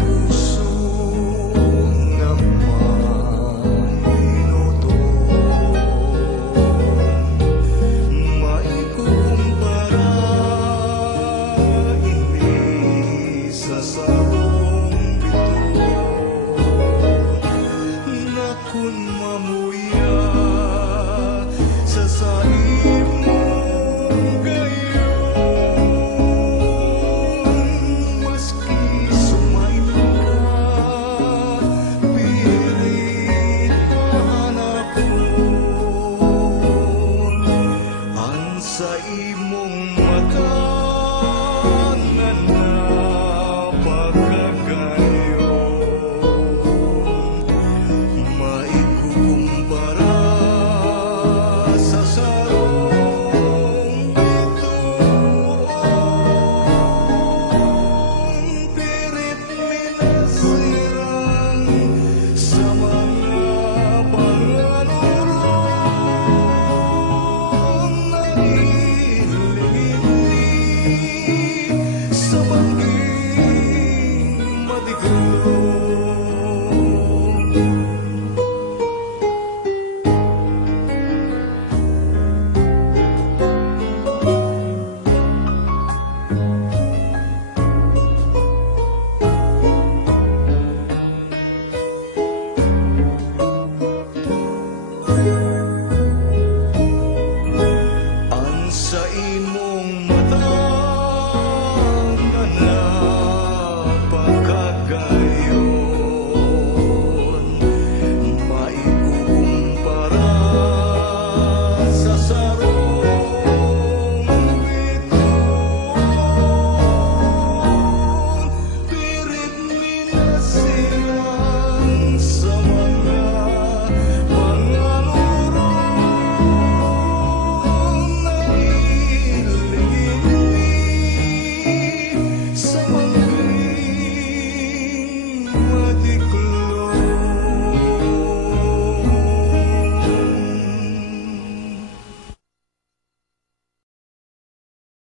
puso nga mahinuton, maikukumpara ini sa sarong bituon, na kun mamuya sa saim mong gayon, maski sumait ka, pilit mahanapon, ang sa imong mata nga napakagayon, maikukumpara sa sarong bituon, pilit minasirang sa mga panganuron, nagilingili sa bangking madigong.